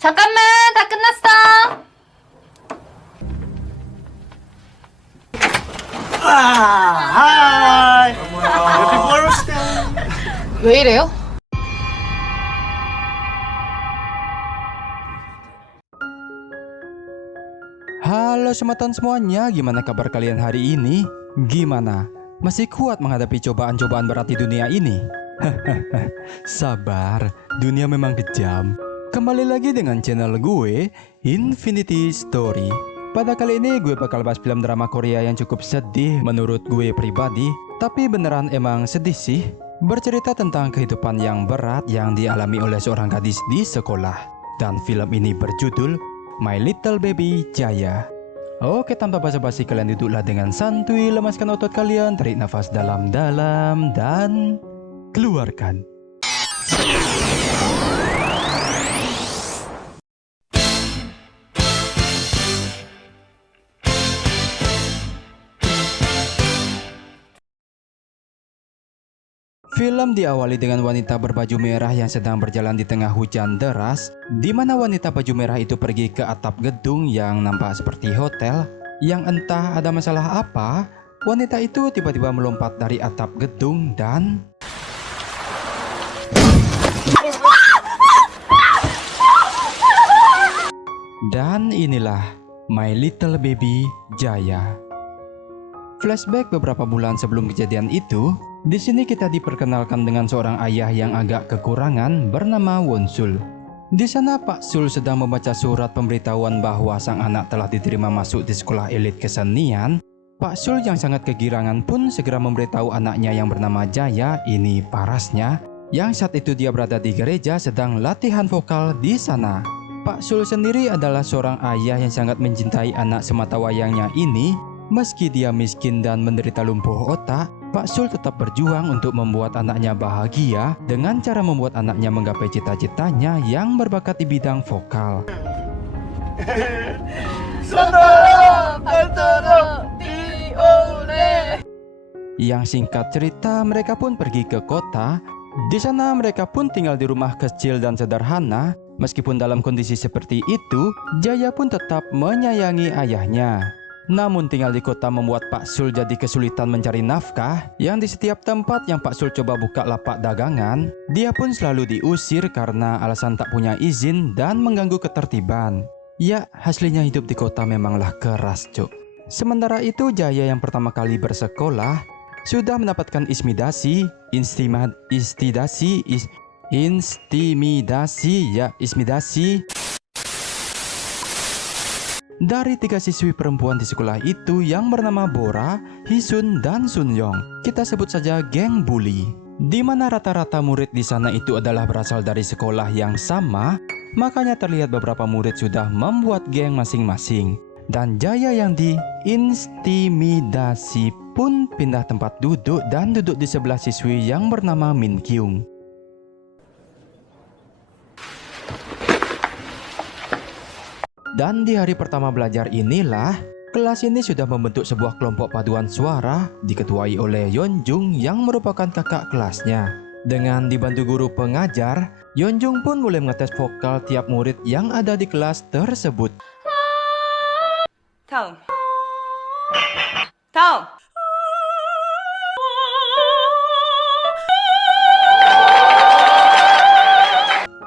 잠깐만, 다 끝났어. Hi! Happy birthday! 왜 이래요? Halo sematan semuanya, gimana kabar kalian hari ini? Gimana? Masih kuat menghadapi cobaan-cobaan berat di dunia ini? Sabar, dunia memang kejam. Kembali lagi dengan channel gue, Infinity Story. Pada kali ini gue bakal bahas film drama Korea yang cukup sedih menurut gue pribadi. Tapi beneran emang sedih sih. Bercerita tentang kehidupan yang berat yang dialami oleh seorang gadis di sekolah. Dan film ini berjudul My Little Baby Jaya. Oke, tanpa basa-basi kalian duduklah dengan santuy, lemaskan otot kalian, tarik nafas dalam-dalam dan keluarkan. Film diawali dengan wanita berbaju merah yang sedang berjalan di tengah hujan deras, di mana wanita baju merah itu pergi ke atap gedung yang nampak seperti hotel. Yang entah ada masalah apa, wanita itu tiba-tiba melompat dari atap gedung dan... Dan inilah My Little Baby Jaya. Flashback beberapa bulan sebelum kejadian itu. Di sini kita diperkenalkan dengan seorang ayah yang agak kekurangan bernama Wonsul. Di sana Pak Sul sedang membaca surat pemberitahuan bahwa sang anak telah diterima masuk di sekolah elit kesenian. Pak Sul yang sangat kegirangan pun segera memberitahu anaknya yang bernama Jaya, ini parasnya, yang saat itu dia berada di gereja sedang latihan vokal di sana. Pak Sul sendiri adalah seorang ayah yang sangat mencintai anak sematawayangnya ini. Meski dia miskin dan menderita lumpuh otak, Pak Sul tetap berjuang untuk membuat anaknya bahagia dengan cara membuat anaknya menggapai cita-citanya yang berbakat di bidang vokal. Yang singkat cerita, mereka pun pergi ke kota. Di sana mereka pun tinggal di rumah kecil dan sederhana. Meskipun dalam kondisi seperti itu, Jaya pun tetap menyayangi ayahnya. Namun tinggal di kota membuat Pak Sul jadi kesulitan mencari nafkah, yang di setiap tempat yang Pak Sul coba buka lapak dagangan, dia pun selalu diusir karena alasan tak punya izin dan mengganggu ketertiban. Ya, hasilnya hidup di kota memanglah keras, cuk. Sementara itu Jaya yang pertama kali bersekolah sudah mendapatkan intimidasi. Dari 3 siswi perempuan di sekolah itu yang bernama Bora, Hisun, dan Sunyong. Kita sebut saja geng bully. Di mana rata-rata murid di sana itu adalah berasal dari sekolah yang sama, makanya terlihat beberapa murid sudah membuat geng masing-masing. Dan Jaya yang diintimidasi pun pindah tempat duduk dan duduk di sebelah siswi yang bernama Min Kyung. Dan di hari pertama belajar inilah, kelas ini sudah membentuk sebuah kelompok paduan suara diketuai oleh Yeonjung yang merupakan kakak kelasnya. Dengan dibantu guru pengajar, Yeonjung pun mulai mengetes vokal tiap murid yang ada di kelas tersebut. 다음.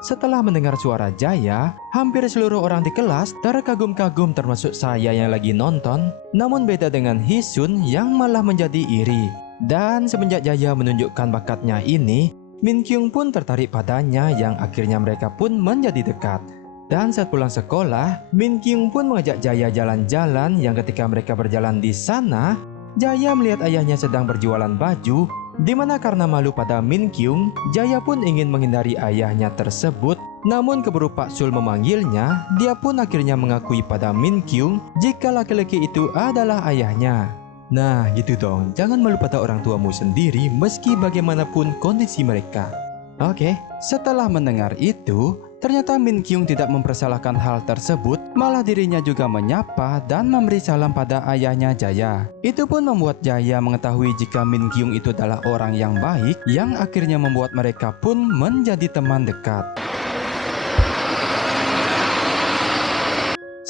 Setelah mendengar suara Jaya, hampir seluruh orang di kelas terkagum-kagum termasuk saya yang lagi nonton. Namun beda dengan Hisun yang malah menjadi iri. Dan semenjak Jaya menunjukkan bakatnya ini, Min Kyung pun tertarik padanya yang akhirnya mereka pun menjadi dekat. Dan saat pulang sekolah, Min Kyung pun mengajak Jaya jalan-jalan yang ketika mereka berjalan di sana, Jaya melihat ayahnya sedang berjualan baju. Di mana karena malu pada Min Kyung, Jaya pun ingin menghindari ayahnya tersebut. Namun keburu Pak Sul memanggilnya, dia pun akhirnya mengakui pada Min Kyung jika laki-laki itu adalah ayahnya. Nah gitu dong, jangan malu pada orang tuamu sendiri meski bagaimanapun kondisi mereka. Oke, setelah mendengar itu, ternyata Min Kyung tidak mempersalahkan hal tersebut, malah dirinya juga menyapa dan memberi salam pada ayahnya Jaya. Itu pun membuat Jaya mengetahui jika Min Kyung itu adalah orang yang baik, yang akhirnya membuat mereka pun menjadi teman dekat.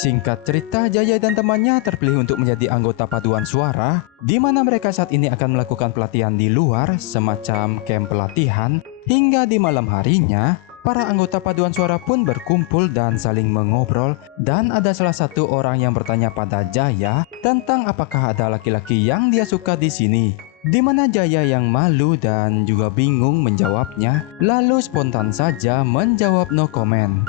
Singkat cerita, Jaya dan temannya terpilih untuk menjadi anggota paduan suara, di mana mereka saat ini akan melakukan pelatihan di luar, semacam camp pelatihan, hingga di malam harinya, para anggota paduan suara pun berkumpul dan saling mengobrol, dan ada salah satu orang yang bertanya pada Jaya tentang apakah ada laki-laki yang dia suka di sini. Di mana Jaya yang malu dan juga bingung menjawabnya, lalu spontan saja menjawab no comment.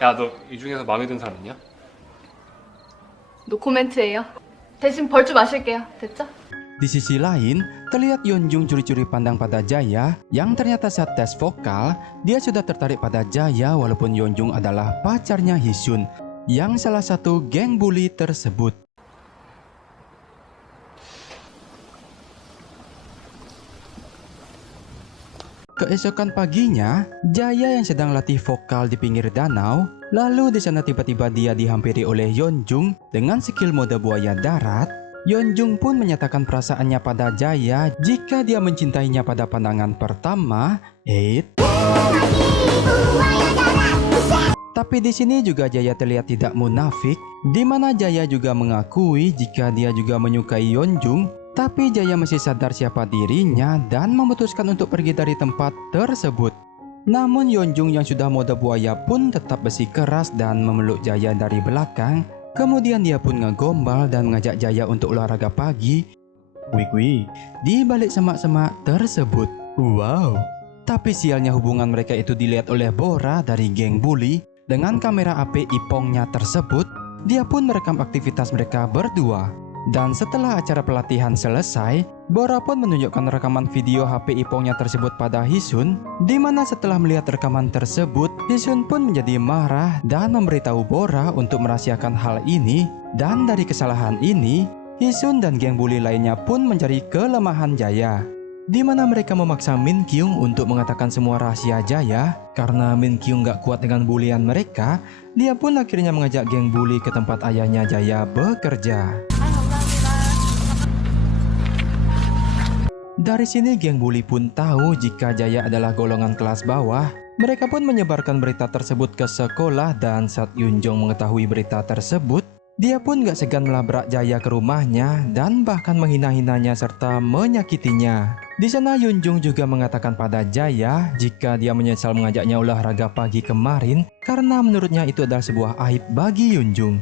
야, 너 이 중에서 마음에 든 사람 있냐? 노코멘트예요. 대신 벌주 마실게요. 됐죠? Di sisi lain, terlihat Yeonjung curi-curi pandang pada Jaya yang ternyata saat tes vokal, dia sudah tertarik pada Jaya walaupun Yeonjung adalah pacarnya Hisun, yang salah satu geng bully tersebut. Keesokan paginya, Jaya yang sedang latih vokal di pinggir danau, lalu di sana tiba-tiba dia dihampiri oleh Yeonjung dengan skill mode buaya darat. Yeonjung pun menyatakan perasaannya pada Jaya jika dia mencintainya pada pandangan pertama. Tapi di sini juga Jaya terlihat tidak munafik, di mana Jaya juga mengakui jika dia juga menyukai Yeonjung. Tapi Jaya masih sadar siapa dirinya dan memutuskan untuk pergi dari tempat tersebut. Namun Yeonjung yang sudah mode buaya pun tetap bersikeras dan memeluk Jaya dari belakang. Kemudian dia pun ngegombal dan mengajak Jaya untuk olahraga pagi. Wih, di balik semak-semak tersebut. Wow. Tapi sialnya hubungan mereka itu dilihat oleh Bora dari geng bully. Dengan kamera HP Ipongnya tersebut, dia pun merekam aktivitas mereka berdua. Dan setelah acara pelatihan selesai, Bora pun menunjukkan rekaman video HP Ipongnya tersebut pada Hisun, di mana setelah melihat rekaman tersebut, Hisun pun menjadi marah dan memberitahu Bora untuk merahasiakan hal ini. Dan dari kesalahan ini, Hisun dan geng bully lainnya pun mencari kelemahan Jaya, di mana mereka memaksa Min Kyung untuk mengatakan semua rahasia Jaya. Karena Min Kyung gak kuat dengan bulian mereka, dia pun akhirnya mengajak geng bully ke tempat ayahnya Jaya bekerja. Dari sini geng bully pun tahu jika Jaya adalah golongan kelas bawah. Mereka pun menyebarkan berita tersebut ke sekolah dan saat Yeonjung mengetahui berita tersebut, dia pun gak segan melabrak Jaya ke rumahnya dan bahkan menghina-hinanya serta menyakitinya. Di sana Yeonjung juga mengatakan pada Jaya jika dia menyesal mengajaknya olahraga pagi kemarin karena menurutnya itu adalah sebuah aib bagi Yeonjung.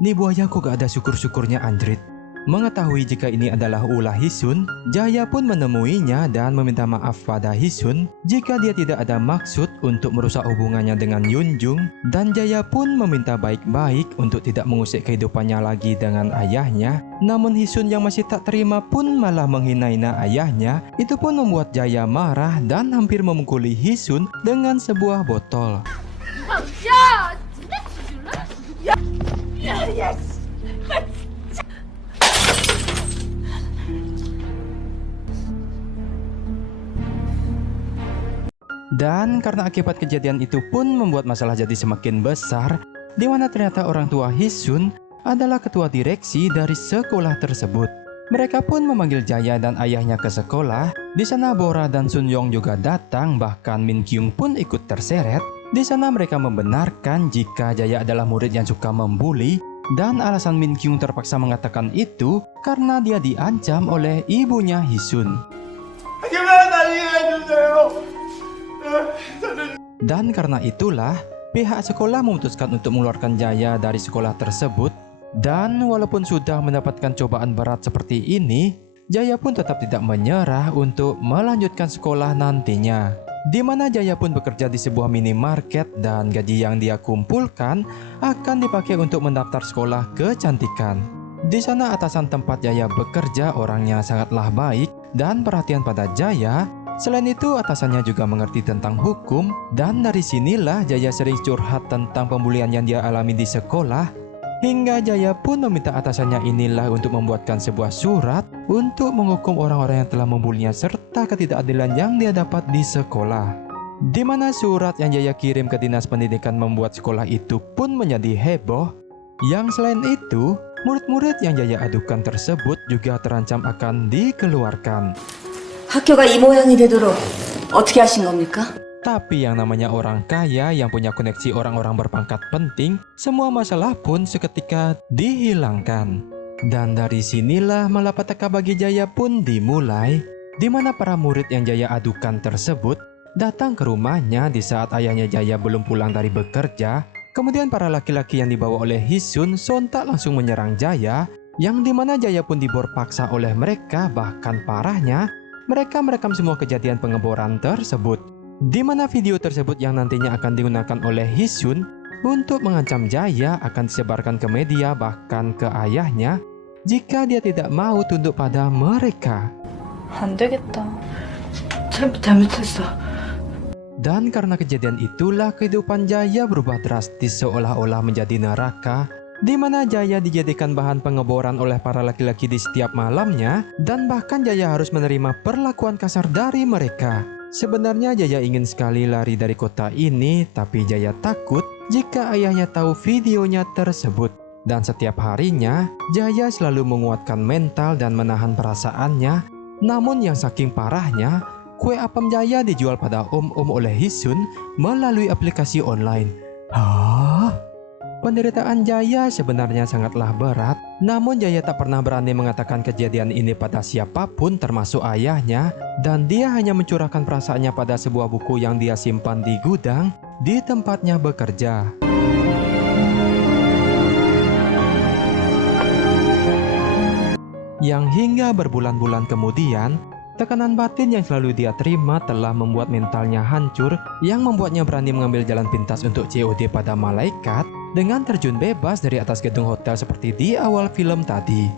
Nih buaya kok gak ada syukur-syukurnya anjrit. Mengetahui jika ini adalah ulah Hisun, Jaya pun menemuinya dan meminta maaf pada Hisun jika dia tidak ada maksud untuk merusak hubungannya dengan Yeonjung, dan Jaya pun meminta baik-baik untuk tidak mengusik kehidupannya lagi dengan ayahnya. Namun Hisun yang masih tak terima pun malah menghina ayahnya. Itu pun membuat Jaya marah dan hampir memukuli Hisun dengan sebuah botol. Dan karena akibat kejadian itu pun membuat masalah jadi semakin besar, di mana ternyata orang tua Hisun adalah ketua direksi dari sekolah tersebut. Mereka pun memanggil Jaya dan ayahnya ke sekolah. Di sana Bora dan Sun Yong juga datang, bahkan Min Kyung pun ikut terseret. Di sana mereka membenarkan jika Jaya adalah murid yang suka membuli, dan alasan Min Kyung terpaksa mengatakan itu karena dia diancam oleh ibunya Hisun. Dan karena itulah, pihak sekolah memutuskan untuk mengeluarkan Jaya dari sekolah tersebut. Dan walaupun sudah mendapatkan cobaan berat seperti ini, Jaya pun tetap tidak menyerah untuk melanjutkan sekolah nantinya. Di mana Jaya pun bekerja di sebuah minimarket dan gaji yang dia kumpulkan akan dipakai untuk mendaftar sekolah kecantikan. Di sana atasan tempat Jaya bekerja orangnya sangatlah baik dan perhatian pada Jaya. Selain itu atasannya juga mengerti tentang hukum, dan dari sinilah Jaya sering curhat tentang pembulian yang dia alami di sekolah. Hingga Jaya pun meminta atasannya inilah untuk membuatkan sebuah surat untuk menghukum orang-orang yang telah membulinya serta ketidakadilan yang dia dapat di sekolah. Di mana surat yang Jaya kirim ke dinas pendidikan membuat sekolah itu pun menjadi heboh. Yang selain itu, murid-murid yang Jaya adukan tersebut juga terancam akan dikeluarkan. 학교가 이 모양이 되도록 어떻게 하신 겁니까? Tapi yang namanya orang kaya yang punya koneksi orang-orang berpangkat penting, semua masalah pun seketika dihilangkan. Dan dari sinilah malapetaka bagi Jaya pun dimulai, di mana para murid yang Jaya adukan tersebut datang ke rumahnya di saat ayahnya Jaya belum pulang dari bekerja. Kemudian para laki-laki yang dibawa oleh Hisun sontak langsung menyerang Jaya, yang dimana Jaya pun dibor paksa oleh mereka. Bahkan parahnya, mereka merekam semua kejadian pengeboran tersebut, di mana video tersebut yang nantinya akan digunakan oleh Hisun untuk mengancam Jaya akan disebarkan ke media, bahkan ke ayahnya, jika dia tidak mau tunduk pada mereka. 안 되겠다. 잘못했어. Dan karena kejadian itulah kehidupan Jaya berubah drastis seolah-olah menjadi neraka, di mana Jaya dijadikan bahan pengeboran oleh para laki-laki di setiap malamnya, dan bahkan Jaya harus menerima perlakuan kasar dari mereka. Sebenarnya Jaya ingin sekali lari dari kota ini, tapi Jaya takut jika ayahnya tahu videonya tersebut. Dan setiap harinya, Jaya selalu menguatkan mental dan menahan perasaannya. Namun yang saking parahnya, kue apam Jaya dijual pada om-om oleh Hisun melalui aplikasi online. Hah? Penderitaan Jaya sebenarnya sangatlah berat, namun Jaya tak pernah berani mengatakan kejadian ini pada siapapun termasuk ayahnya, dan dia hanya mencurahkan perasaannya pada sebuah buku yang dia simpan di gudang di tempatnya bekerja. Yang hingga berbulan-bulan kemudian, tekanan batin yang selalu dia terima telah membuat mentalnya hancur, yang membuatnya berani mengambil jalan pintas untuk COD pada malaikat dengan terjun bebas dari atas gedung hotel seperti di awal film tadi.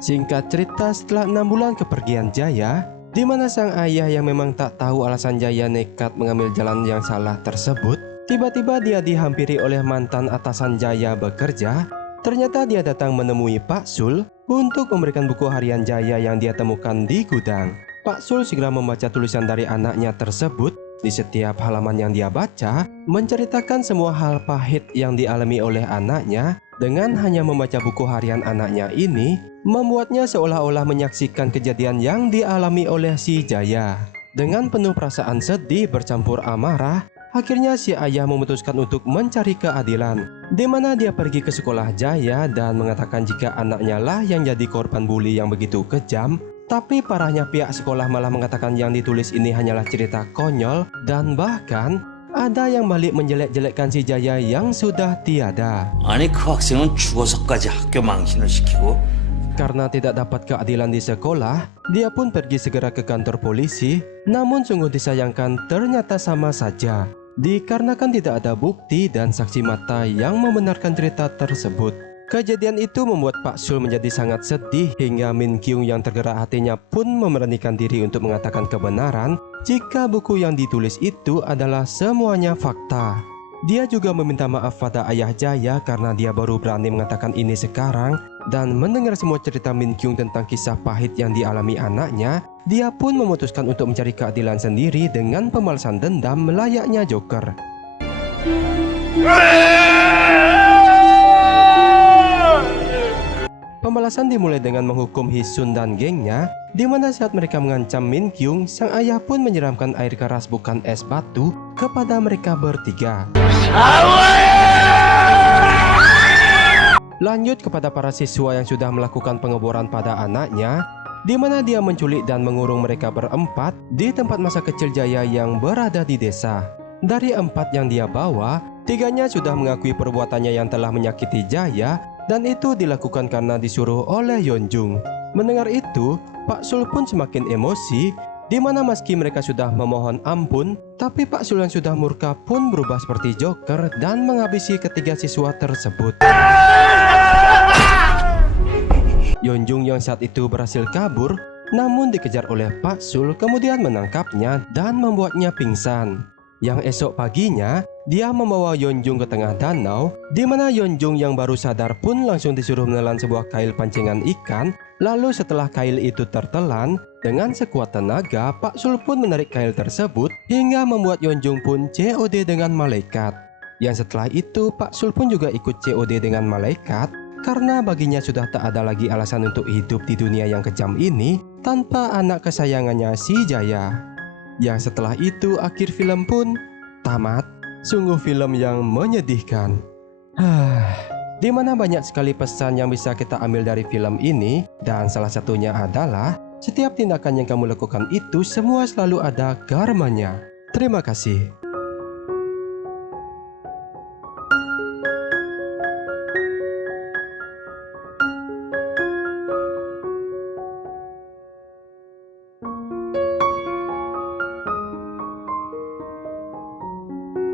Singkat cerita, setelah 6 bulan kepergian Jaya, di mana sang ayah yang memang tak tahu alasan Jaya nekat mengambil jalan yang salah tersebut, tiba-tiba dia dihampiri oleh mantan atasan Jaya bekerja. Ternyata dia datang menemui Pak Sul untuk memberikan buku harian Jaya yang dia temukan di gudang. Pak Sul segera membaca tulisan dari anaknya tersebut. Di setiap halaman yang dia baca, menceritakan semua hal pahit yang dialami oleh anaknya. Dengan hanya membaca buku harian anaknya ini, membuatnya seolah-olah menyaksikan kejadian yang dialami oleh si Jaya. Dengan penuh perasaan sedih bercampur amarah, akhirnya si ayah memutuskan untuk mencari keadilan, di mana dia pergi ke sekolah Jaya dan mengatakan jika anaknya lah yang jadi korban bully yang begitu kejam. Tapi parahnya pihak sekolah malah mengatakan yang ditulis ini hanyalah cerita konyol, dan bahkan ada yang balik menjelek-jelekkan si Jaya yang sudah tiada. 아니 그 학생은 죽어서까지 학교 망신을 시키고. Karena tidak dapat keadilan di sekolah, dia pun pergi segera ke kantor polisi. Namun sungguh disayangkan, ternyata sama saja, dikarenakan tidak ada bukti dan saksi mata yang membenarkan cerita tersebut. Kejadian itu membuat Pak Sul menjadi sangat sedih, hingga Min Kyung yang tergerak hatinya pun memberanikan diri untuk mengatakan kebenaran jika buku yang ditulis itu adalah semuanya fakta. Dia juga meminta maaf pada ayah Jaya karena dia baru berani mengatakan ini sekarang. Dan mendengar semua cerita Min Kyung tentang kisah pahit yang dialami anaknya, dia pun memutuskan untuk mencari keadilan sendiri dengan pembalasan dendam melayaknya Joker. Pembalasan dimulai dengan menghukum Hisun dan gengnya, di mana saat mereka mengancam Min Kyung, sang ayah pun menyiramkan air keras bukan es batu kepada mereka bertiga. Lanjut kepada para siswa yang sudah melakukan pengeboran pada anaknya, di mana dia menculik dan mengurung mereka berempat di tempat masa kecil Jaya yang berada di desa. Dari 4 yang dia bawa, 3-nya sudah mengakui perbuatannya yang telah menyakiti Jaya, dan itu dilakukan karena disuruh oleh Yeonjung. Mendengar itu, Pak Sul pun semakin emosi, di mana meski mereka sudah memohon ampun, tapi Pak Sul yang sudah murka pun berubah seperti Joker dan menghabisi ketiga siswa tersebut. Yeonjung yang saat itu berhasil kabur, namun dikejar oleh Pak Sul, kemudian menangkapnya dan membuatnya pingsan. Yang esok paginya, dia membawa Yeonjung ke tengah danau, di mana Yeonjung yang baru sadar pun langsung disuruh menelan sebuah kail pancingan ikan. Lalu setelah kail itu tertelan, dengan sekuat tenaga, Pak Sul pun menarik kail tersebut hingga membuat Yeonjung pun COD dengan malaikat. Yang setelah itu, Pak Sul pun juga ikut COD dengan malaikat. karena baginya sudah tak ada lagi alasan untuk hidup di dunia yang kejam ini tanpa anak kesayangannya si Jaya. Yang setelah itu akhir film pun tamat. Sungguh film yang menyedihkan. Di mana banyak sekali pesan yang bisa kita ambil dari film ini, dan salah satunya adalah setiap tindakan yang kamu lakukan itu semua selalu ada karmanya. Terima kasih.